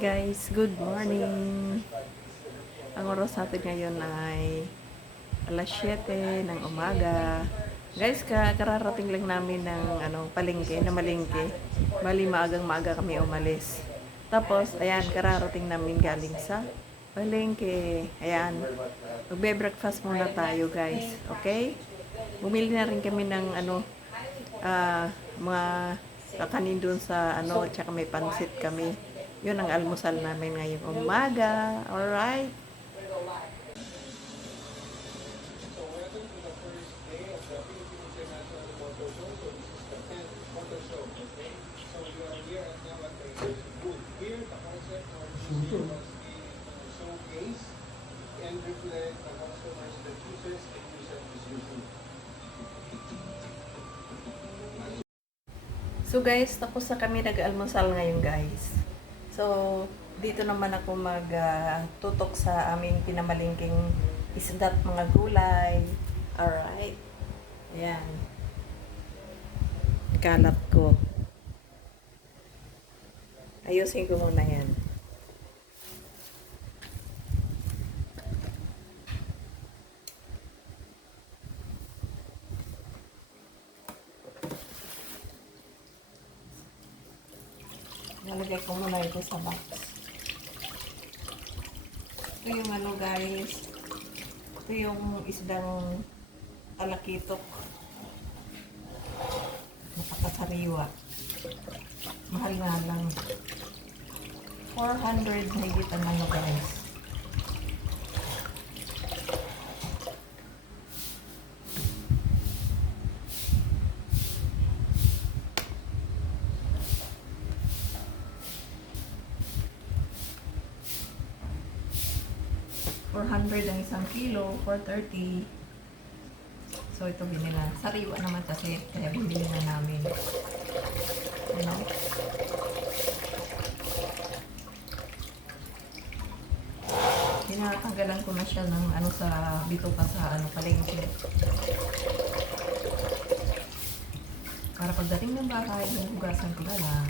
Guys, good morning. Ang oras natin ngayon ay alas 7 ng umaga. Guys, kararating lang namin ng palengke, na malengke. Bali, maagang-maaga kami umalis. Tapos, ayan, kararating namin galing sa palengke. Ayan, magbe-breakfast muna tayo, guys. Okay? Bumili na rin kami ng mga kakanin dun sa tsaka may pansit kami. Yun ang almusal namin ngayong umaga. Alright? So guys, tapos na kami nag-almusal ngayon guys. So, dito naman ako mag-tutok sa aming pinamalingking isda at mga gulay. Alright. Ayan. Kalat ko. Ayusin ko muna yan. Nalagay ko muna ito sa box. Ito yung guys. Ito yung isdang talakitok. Napakasariwa. Mahal nga lang. 400 higit ang guys. $400 ang isang kilo, 430. So, ito binila. Sariwa naman kasi, kaya binili na namin. Ano? Tinatanggalan ko na siya ng sa bituka sa palengke. Para pagdating ng bahay, hugasan ko na lang.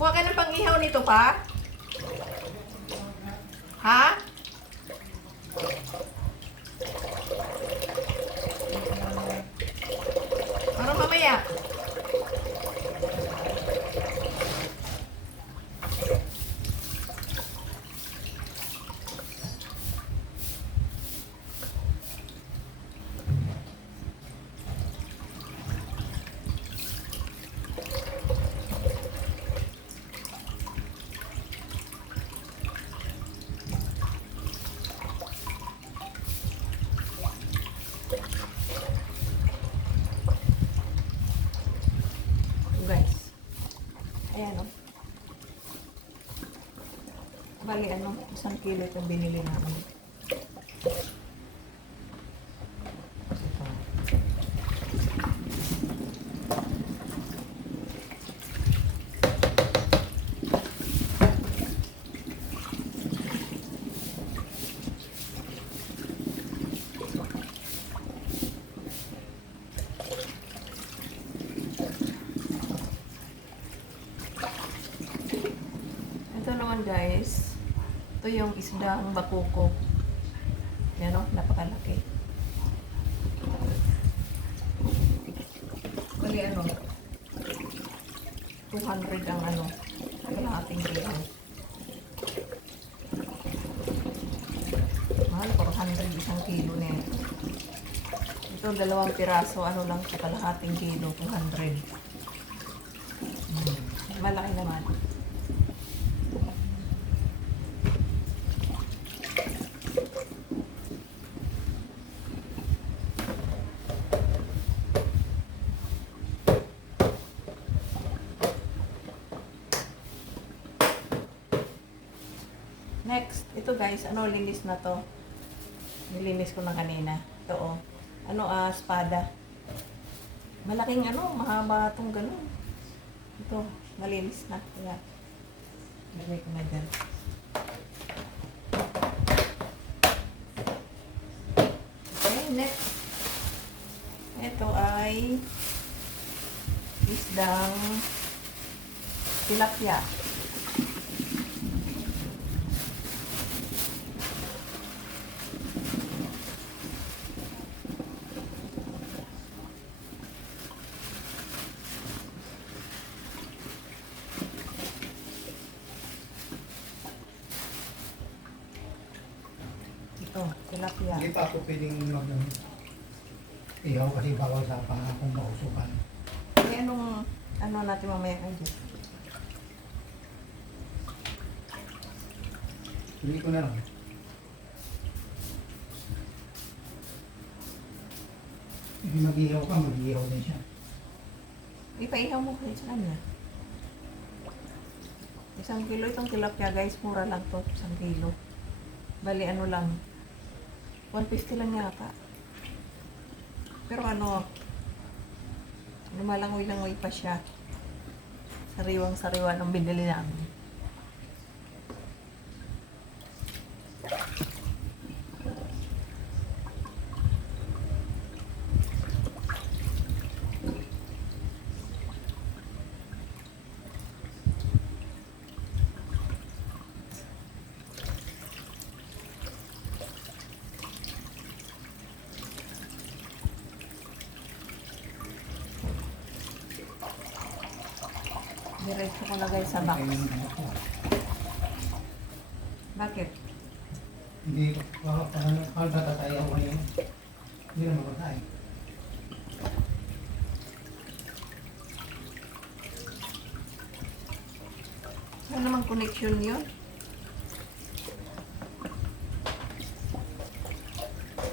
Kuha ka ng pang-ihaw nito pa? Ha? Para mamaya. Guys. Ayan o. Bali isang kilo itong binili namin. Ito naman guys, ito yung isdang bakoko. Yan o, napakalaki. Bali 200 ang kalahating kilo. Mahal, 400 isang kilo na yan. Ito, 2 piraso, lang sa kalahating kilo, 200. Malaki naman. Next, ito guys, linis na to. Nilinis ko na kanina. Ito espada. Malaking mahaba itong ganun. Ito, malinis na. Kaya, lagay ko na dyan. Next, ito ay isdang tilapia. Ito, tilapia. Hindi pa ako pwedeng ihaw kasi bawal sa pangakong mausukan. Eh, ano natin mamaya kay Jess? Hindi ko na lang. Hindi mag-ihaw ka, mag-ihaw din siya. Ipaihaw mo kayo sa kanya. 1 kilo itong tilapia guys, mura lang to, 1 kilo. Bali ano lang, 150 lang yata. Pero ano, lumalangoy-langoy pa siya. Sariwang-sariwa ng binili namin. Diretso ko na guys sa box. Ayun, ano ko. Bakit? Hindi ko, parang tatatay ako na yun. Hindi na mamatay. Ano namang connection yun?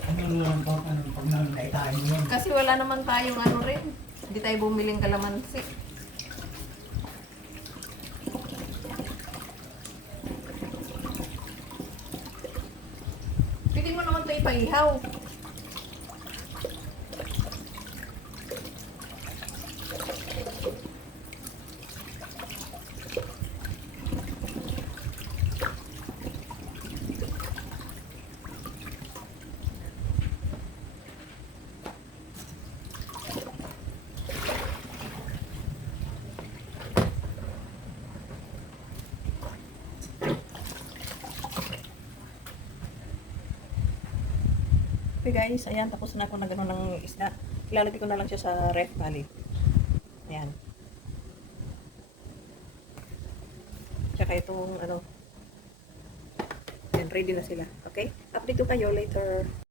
Ano lang po, pag naitayin mo yun. Kasi wala naman tayong ano rin. Hindi tayo bumiling kalamansi. Pwede mo naman ito ipaihaw. Okay guys, ayan, tapos na ako na gano'n ng isda. Ilalagay ko na lang siya sa ref, bali. Ayan. Tsaka itong, ano, ayan, ready na sila. Okay? Update ko kayo later.